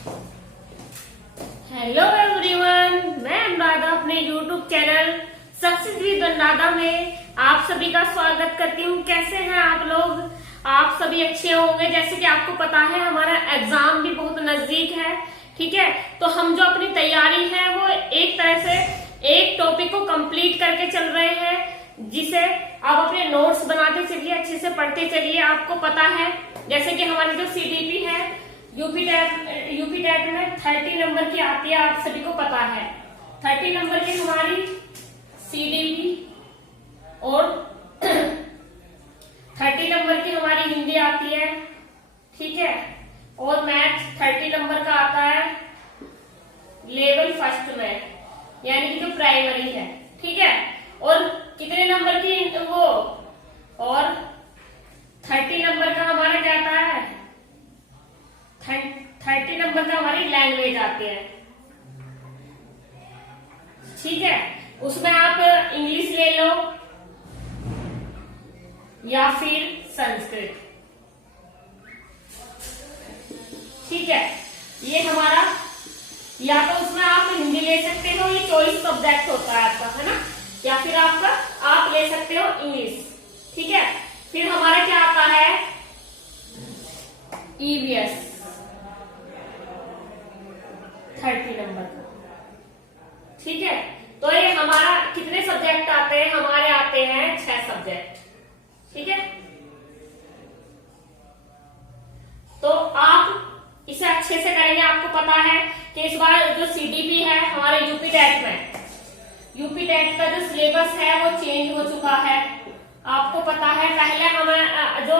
Hello everyone, मैं अनुराधा अपने YouTube channel success with Anuradha में आप सभी का स्वागत करती हूँ। कैसे हैं आप लोग? आप सभी अच्छे होंगे। जैसे कि आपको पता है हमारा एग्जाम भी बहुत नजदीक है, ठीक है। तो हम जो अपनी तैयारी है वो एक तरह से एक टॉपिक को कंप्लीट करके चल रहे हैं, जिसे आप अपने नोट्स बनाते चलिए, अच्छे से पढ़ते चलिए। आपको पता है जैसे कि हमारी जो सीडीपी है यूपी टेट में 30 नंबर की आती है, आप सभी को पता है। 30 नंबर की हमारी सीडीपी और 30 नंबर की हमारी हिंदी आती है, ठीक है। और मैथ 30 नंबर का आता है लेवल फर्स्ट में, यानी कि जो प्राइमरी है, ठीक है। और कितने नंबर की वो, और 30 नंबर का हमारा क्या आता है, 30 नंबर का हमारी लैंग्वेज आती है, ठीक है। उसमें आप इंग्लिश ले लो या फिर संस्कृत, ठीक है। ये हमारा, या तो उसमें आप हिंदी ले सकते हो, ये चॉइस सब्जेक्ट होता है आपका, है ना। या फिर आप ले सकते हो इंग्लिश, ठीक है। फिर हमारा क्या आता है, ईवीएस 30 नंबर का, ठीक है। तो ये हमारा कितने सब्जेक्ट आते हैं, हमारे आते हैं 6 सब्जेक्ट, ठीक है। तो आप इसे अच्छे से करेंगे। आपको पता है कि इस बार जो सीडीपी है हमारे यूपी टेट का जो सिलेबस है वो चेंज हो चुका है। आपको पता है पहले हमें जो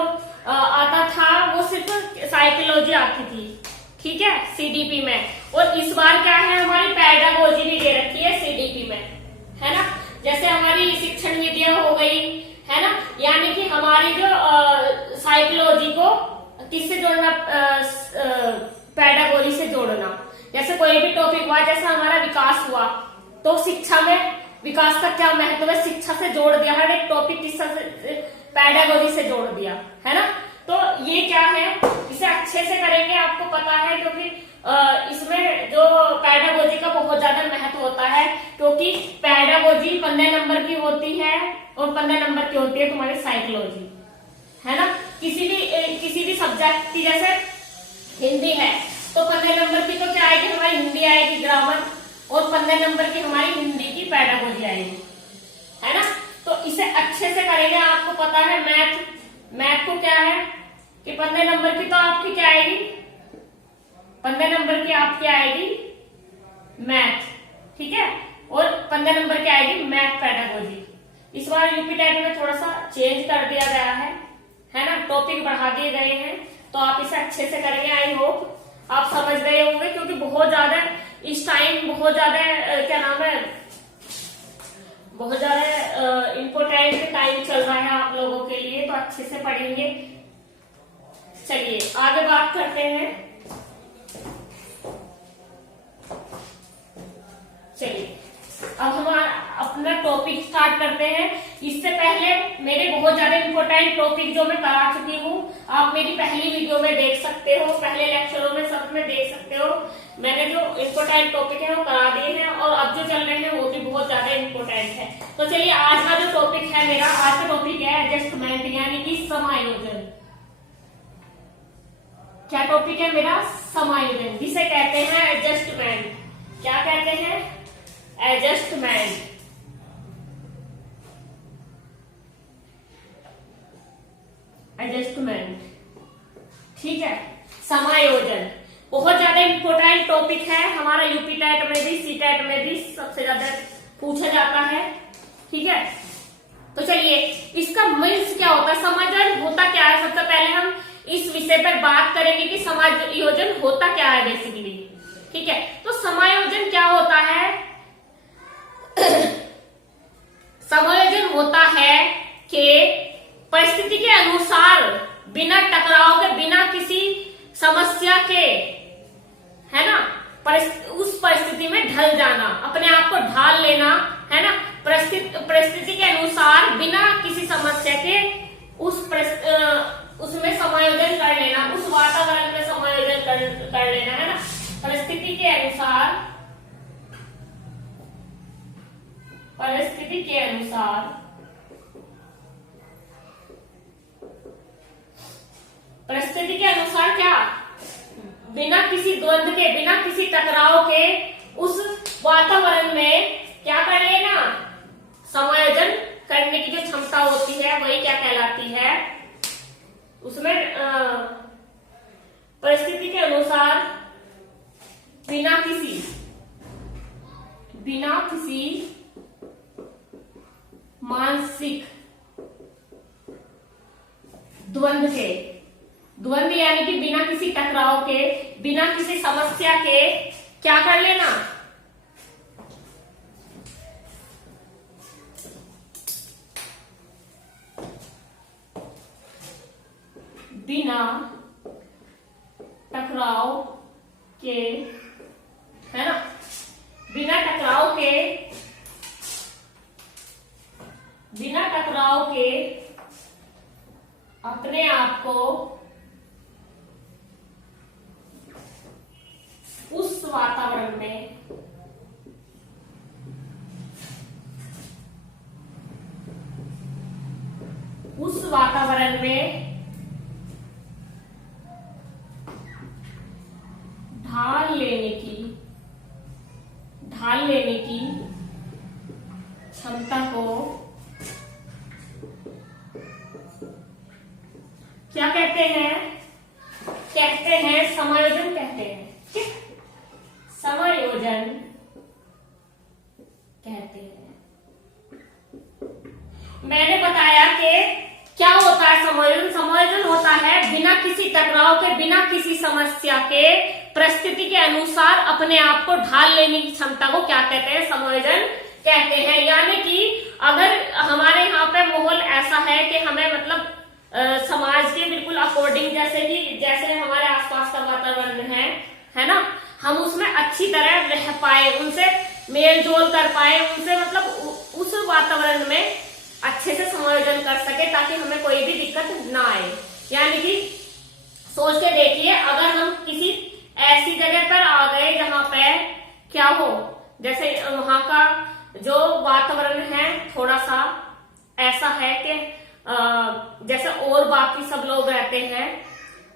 आता था वो सिर्फ साइकोलॉजी आती थी, ठीक है, सीडीपी में। और इस बार क्या है, हमारी पेडागोजी भी दे रखी है सीडीपी में, है ना। जैसे हमारी शिक्षण विद्या हो गई, है ना, यानी कि हमारी जो साइकोलॉजी को किससे जोड़ना, पेडागोजी से जोड़ना। जैसे कोई भी टॉपिक हुआ, जैसे हमारा विकास हुआ तो शिक्षा में विकास का क्या महत्व है, शिक्षा से जोड़ दिया, हर एक टॉपिक किस से पेडागोजी से जोड़ दिया, है ना। तो ये क्या है, इसे अच्छे से करेंगे। आपको पता है क्योंकि इसमें जो पेडागोजी का बहुत ज्यादा महत्व होता है, क्योंकि पेडागोजी 15 नंबर की होती है और 15 नंबर की होती है तुम्हारी साइकोलॉजी, है ना। किसी भी सब्जेक्ट की, जैसे हिंदी है तो 15 नंबर की तो क्या आएगी, हमारी हिंदी आएगी, ग्रामर, और 15 नंबर की हमारी हिंदी की पेडागोजी आएगी, है ना। तो इसे अच्छे से करेंगे। आपको पता है मैथ को क्या है कि 15 नंबर की तो आपकी क्या आएगी, 15 नंबर की आपकी आएगी मैथ, ठीक है। और 15 नंबर की आएगी मैथ पेडागोजी। इस बार यूपी टेट में थोड़ा सा चेंज कर दिया गया है ना, टॉपिक बढ़ा दिए गए हैं। तो आप इसे अच्छे से करेंगे। आई होप आप समझ गए होंगे, क्योंकि बहुत ज्यादा इस टाइम बहुत ज्यादा क्या नाम है, बहुत ज्यादा इम्पोर्टेंट टाइम चल रहा है आप लोगों के लिए, तो अच्छे से पढ़ेंगे। चलिए आगे बात करते हैं। चलिए अब हम अपना टॉपिक स्टार्ट करते हैं। इससे पहले मेरे बहुत ज्यादा इम्पोर्टेंट टॉपिक जो मैं करा चुकी हूँ, आप मेरी पहली वीडियो में देख सकते हो, पहले लेक्चरों में सब में देख सकते हो। मैंने जो इम्पोर्टेंट टॉपिक है वो करा दिए हैं, और अब जो चल रहे हैं वो भी बहुत ज्यादा इम्पोर्टेंट है। तो चलिए आज का जो टॉपिक है मेरा, आज का टॉपिक है एडजस्टमेंट, यानी कि समायोजन। क्या टॉपिक है मेरा, समायोजन, जिसे कहते हैं एडजस्टमेंट। क्या कहते हैं, एडजस्टमेंट। एडजस्टमेंट, ठीक है। समायोजन बहुत ज्यादा इंपॉर्टेंट टॉपिक है हमारा, यूपी टेट में भी, सी टेट में भी सबसे ज्यादा पूछा जाता है, ठीक है। तो चलिए इसका मीन्स क्या होता है, समायोजन होता क्या है। सबसे पहले हम इस विषय पर बात करेंगे कि समायोजन होता क्या है बेसिकली, ठीक है। तो समायोजन क्या होता है, समायोजन होता है कि परिस्थिति के अनुसार बिना टकराव के, बिना किसी समस्या के, है ना, उस परिस्थिति में ढल जाना, अपने आप को ढाल लेना, है ना। परिस्थिति के अनुसार बिना किसी समस्या के उसमें समायोजन कर लेना, उस वातावरण में समायोजन कर लेना, है ना। के अनुसार, परिस्थिति के अनुसार परिस्थिति के अनुसार क्या, बिना किसी द्वंद्व के, बिना किसी टकराव के उस वातावरण में क्या कर लेना, समायोजन करने की जो क्षमता होती है वही क्या कहलाती है, उसमें परिस्थिति के अनुसार बिना किसी मानसिक द्वंद्व के, द्वंद्व यानी कि बिना किसी टकराव के, बिना किसी समस्या के क्या कर लेना, बिना टकराव के, है ना, बिना टकराव के अपने आप को उस वातावरण में ढाल लेने की क्षमता को क्या कहते हैं, समायोजन कहते हैं। ठीक, समायोजन कहते हैं। मैंने बताया कि क्या होता है समायोजन। समायोजन होता है बिना किसी टकराव के, बिना किसी समस्या के, परिस्थिति के अनुसार अपने आप को ढाल लेने की क्षमता को क्या कहते हैं, समायोजन कहते हैं। यानी कि अगर हमारे यहाँ पे माहौल ऐसा है कि हमें मतलब समाज के बिल्कुल अकॉर्डिंग, जैसे हमारे आसपास का वातावरण है ना, हम उसमें अच्छी तरह रह पाए, उनसे मेल जोल कर पाए, उनसे मतलब उस वातावरण में अच्छे से समायोजन कर सके ताकि हमें कोई भी दिक्कत ना आए। यानी कि सोच के देखिए, अगर हम किसी ऐसी जगह पर आ गए जहां पे क्या हो, जैसे वहां का जो वातावरण है थोड़ा सा ऐसा है कि जैसे और बाकी सब लोग रहते हैं,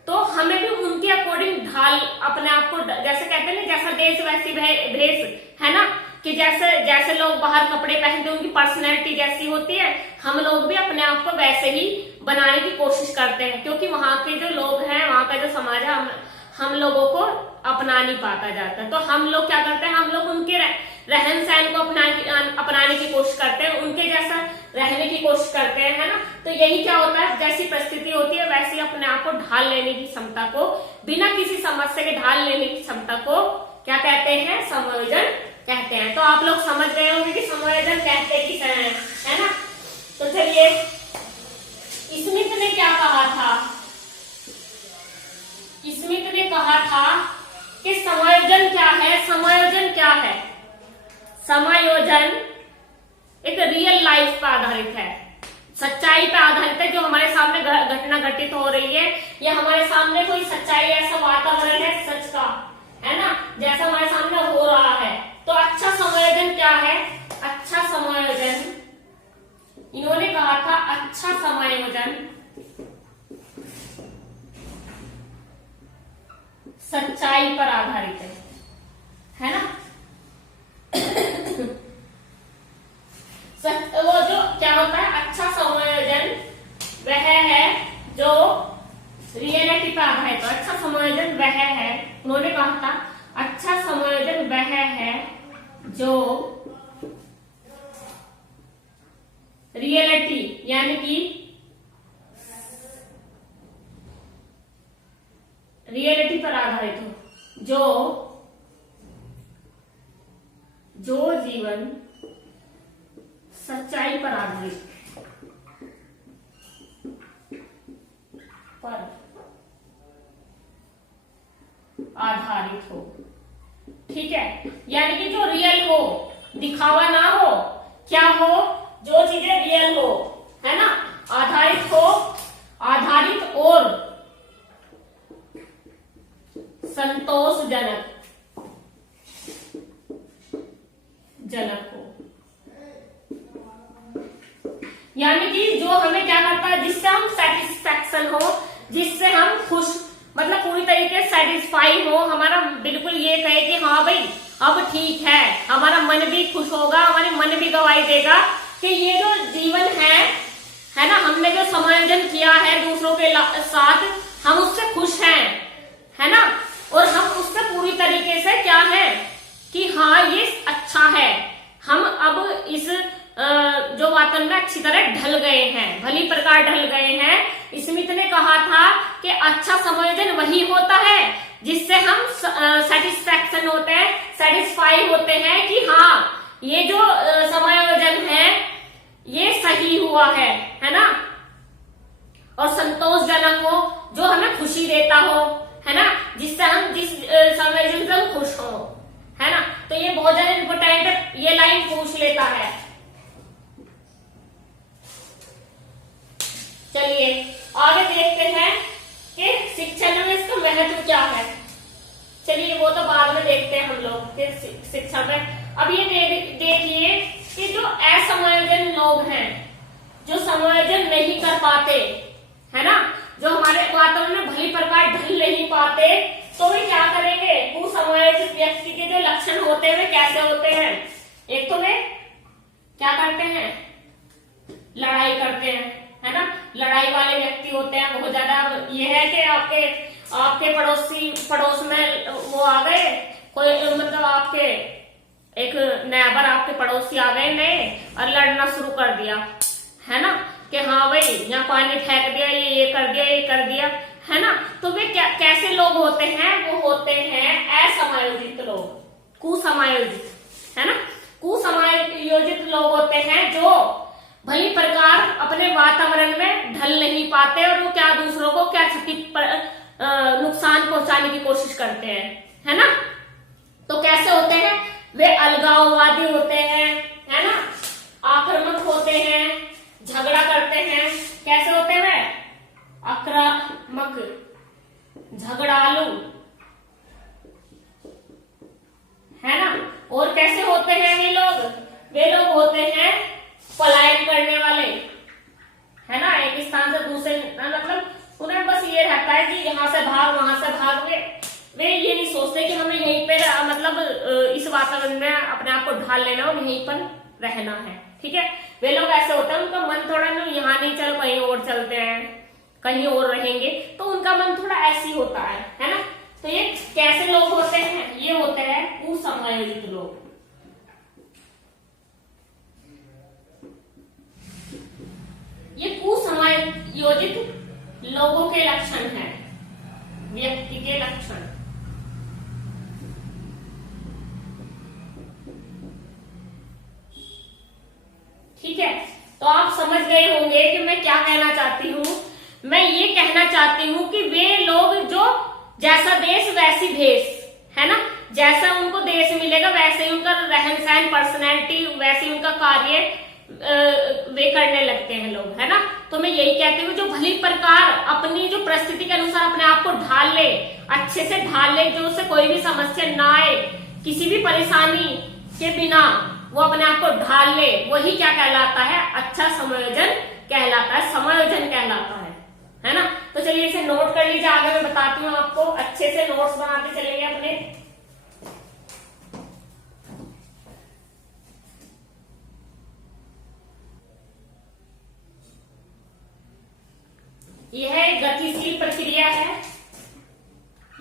तो हमें भी उनके अकॉर्डिंग ढाल अपने आप को, जैसे कहते हैं ना, जैसा देश वैसी भेष, है ना, कि जैसे लोग बाहर कपड़े पहनते हैं उनकी पर्सनैलिटी जैसी होती है, हम लोग भी अपने आप को वैसे ही बनाने की कोशिश करते हैं, क्योंकि वहां के जो लोग हैं, वहां का जो समाज है, हम लोगों को अपना नहीं पाता जाता। तो हम लोग क्या करते हैं, हम लोग उनके रहन सहन को अपनाने की कोशिश करते हैं, उनके जैसा रहने की कोशिश करते हैं, है ना। तो यही क्या होता है, जैसी परिस्थिति होती है वैसी अपने आप को ढाल लेने की क्षमता को, बिना किसी समस्या के ढाल लेने की क्षमता को क्या कहते हैं, समायोजन कहते हैं। तो आप लोग समझ गए होंगे कि समायोजन कहते किस है ना। तो चलिए, स्मिथ ने क्या कहा था, स्मिथ ने कहा था कि समायोजन क्या है। समायोजन क्या है, समायोजन एक रियल लाइफ पर आधारित है, सच्चाई पर आधारित है। जो हमारे सामने घटना घटित हो रही है, या हमारे सामने कोई सच्चाई, ऐसा वातावरण है सच का, है ना, जैसा हमारे सामने हो रहा है। तो अच्छा समायोजन क्या है, अच्छा समायोजन, इन्होंने कहा था अच्छा समायोजन सच्चाई पर आधारित है ना। वो जो क्या होता है, अच्छा समायोजन वह है जो रियलिटी पर आधारित है। अच्छा समायोजन वह है, उन्होंने कहा था अच्छा समायोजन वह है जो रियलिटी यानी कि रियलिटी पर आधारित हो, जो जीवन सच्चाई पर आधारित हो। ठीक है, यानी कि जो रियल हो, दिखावा ना हो, क्या हो, जो चीजें रियल हो, है ना, आधारित हो, आधारित और संतोषजनक जनक हो। यानी कि जो हमें क्या करता है, जिससे हम सेटिस्फेक्शन हो, जिससे हम खुश, मतलब पूरी तरीके से सेटिस्फाई हो, हमारा बिल्कुल ये कहे कि हाँ भाई अब ठीक है, हमारा मन भी खुश होगा, हमारे मन भी गवाही देगा कि ये जो जीवन है ना, हमने जो समायोजन किया है दूसरों के साथ, हम उससे खुश हैं, है ना, और हम उससे पूरी तरीके से क्या है कि हाँ ये अच्छा है, हम अब इस जो वातावरण में अच्छी तरह ढल गए हैं, भली प्रकार ढल गए हैं। स्मिथ ने कहा था कि अच्छा समायोजन वही होता है जिससे हम सेटिस्फैक्शन होते हैं, सेटिस्फाई होते हैं कि हाँ ये जो समायोजन है ये सही हुआ है ना, और संतोषजनक हो, जो हमें खुशी देता हो, है ना, जिससे हम जिस समायोजन से हम खुश हो, है ना। तो ये बहुत ज्यादा इंपॉर्टेंट है, ये लाइन पूछ लेता है। चलिए आगे देखते हैं कि शिक्षण में इसका महत्व क्या है। चलिए वो तो बाद में देखते हैं हम लोग कि शिक्षा में। अब ये देखिए कि जो असमायोजन लोग हैं, जो समायोजन नहीं कर पाते, है ना, जो हमारे वातावरण में भली प्रकार ढल नहीं पाते, तो वे क्या करेंगे, कुसमायोजित व्यक्ति के जो लक्षण होते हैं वे कैसे होते हैं। एक तो वे क्या करते हैं, लड़ाई करते हैं, है ना, लड़ाई वाले व्यक्ति होते हैं बहुत ज्यादा। ये है कि आपके पड़ोस में वो आ गए, कोई मतलब आपके एक नेबर, आपके पड़ोसी आ गए नए और लड़ना शुरू कर दिया, है ना, कि हाँ भाई यहाँ पानी फेंक दिया, ये कर दिया, ये कर दिया, है ना। तो वे कैसे लोग होते हैं, वो होते हैं असमायोजित लोग, कुसमायोजित, है ना। कुसमायोजित लोग होते हैं जो भली प्रकार अपने वातावरण में ढल नहीं पाते और वो क्या दूसरों को क्या नुकसान पहुंचाने की कोशिश करते हैं, है ना। तो कैसे होते हैं, वे अलगाववादी होते हैं, है ना, आक्रामक होते हैं, झगड़ा करते हैं। कैसे होते हैं वे, आक्रामक, झगड़ालू, है ना। और कैसे होते हैं वे लोग होते हैं पलायन करने वाले, है ना, एक स्थान से दूसरे, मतलब उन्हें बस ये रहता है कि यहाँ से भाग वहां से भाग। वे ये नहीं सोचते कि हमें यहीं पे मतलब इस वातावरण में अपने आप को ढाल लेना और यहीं पर रहना है, ठीक है। वे लोग ऐसे होते हैं, उनका मन थोड़ा यहाँ नहीं, चलो कहीं और चलते हैं, कहीं और रहेंगे, तो उनका मन थोड़ा ऐसी होता है ना। तो ये कैसे लोग होते हैं, ये होते हैं कुसमायोजित लोग। ये कुसमायोजित लोगों के लक्षण हैं, व्यक्ति के लक्षण। ठीक है, तो आप समझ गए होंगे कि मैं क्या कहना चाहती हूँ। मैं ये कहना चाहती हूँ कि वे लोग जो जैसा देश वैसी भेष, है ना, जैसा उनको देश मिलेगा वैसे ही उनका रहन सहन, पर्सनैलिटी, वैसे ही उनका कार्य वे करने लगते हैं लोग, है ना। तो मैं यही कहती हूँ जो भली प्रकार अपनी जो परिस्थिति के अनुसार अपने आप को ढाल ले, अच्छे से ढाल ले, जो उससे कोई भी समस्या ना आए, किसी भी परेशानी के बिना वो अपने आप को ढाल ले, वही क्या कहलाता है, अच्छा समायोजन कहलाता है, समायोजन कहलाता है ना। तो चलिए इसे नोट कर लीजिए, आगे मैं बताती हूँ आपको, अच्छे से नोट्स बनाते चलेंगे अपने। यह एक गतिशील प्रक्रिया है,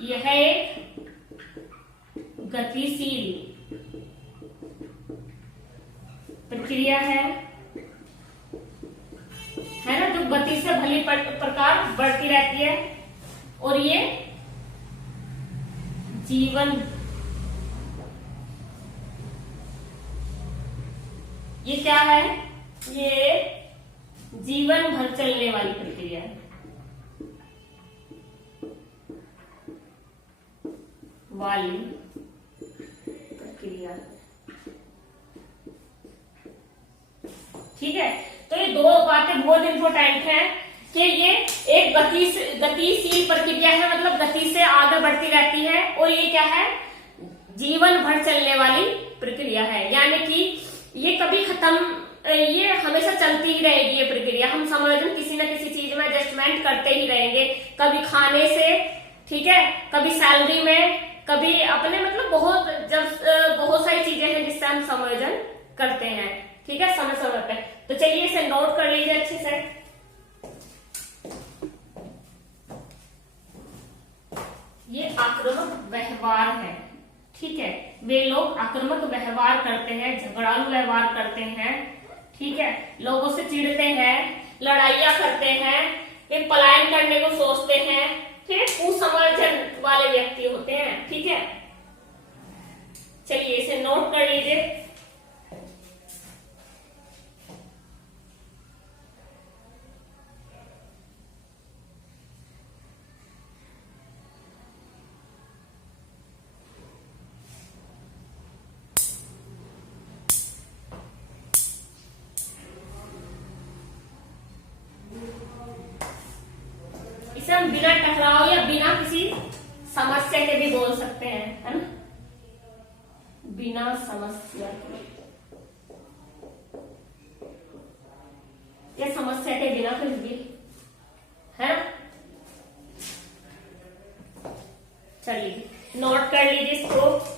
यह एक गतिशील प्रक्रिया है ना, जो गति से भली प्रकार बढ़ती रहती है। और ये जीवन, ये क्या है, ये जीवन भर चलने वाली प्रक्रिया है, वाली प्रक्रिया। ठीक है, तो ये दो बातें बहुत इंपॉर्टेंट हैं कि ये एक गतिशील प्रक्रिया है, मतलब गति से आगे बढ़ती रहती है, और ये क्या है, जीवन भर चलने वाली प्रक्रिया है, यानी कि ये कभी खत्म, ये हमेशा चलती ही रहेगी ये प्रक्रिया। हम समायोजन किसी न किसी चीज में एडजस्टमेंट करते ही रहेंगे, कभी खाने से, ठीक है, कभी सैलरी में, कभी अपने मतलब बहुत सारी चीजें हैं जिससे हम समायोजन करते हैं, ठीक है, समय समय पे। तो चलिए इसे नोट कर लीजिए अच्छे से। ये आक्रामक व्यवहार है, ठीक है, वे लोग आक्रामक व्यवहार करते हैं, झगड़ालू व्यवहार करते हैं, ठीक है, लोगों से चिढ़ते हैं, लड़ाइयां करते हैं, ये पलायन करने को सोचते हैं, ठीक है, कुसमायोजन वाले व्यक्ति होते हैं, ठीक है। चलिए इसे नोट कर लीजिए। इसे हम बिना टकराव या बिना किसी समस्या के भी बोल सकते हैं, है ना, बिना समस्या के या समस्या के बिना कुछ भी, है ना। चलिए नोट कर लीजिए इसको।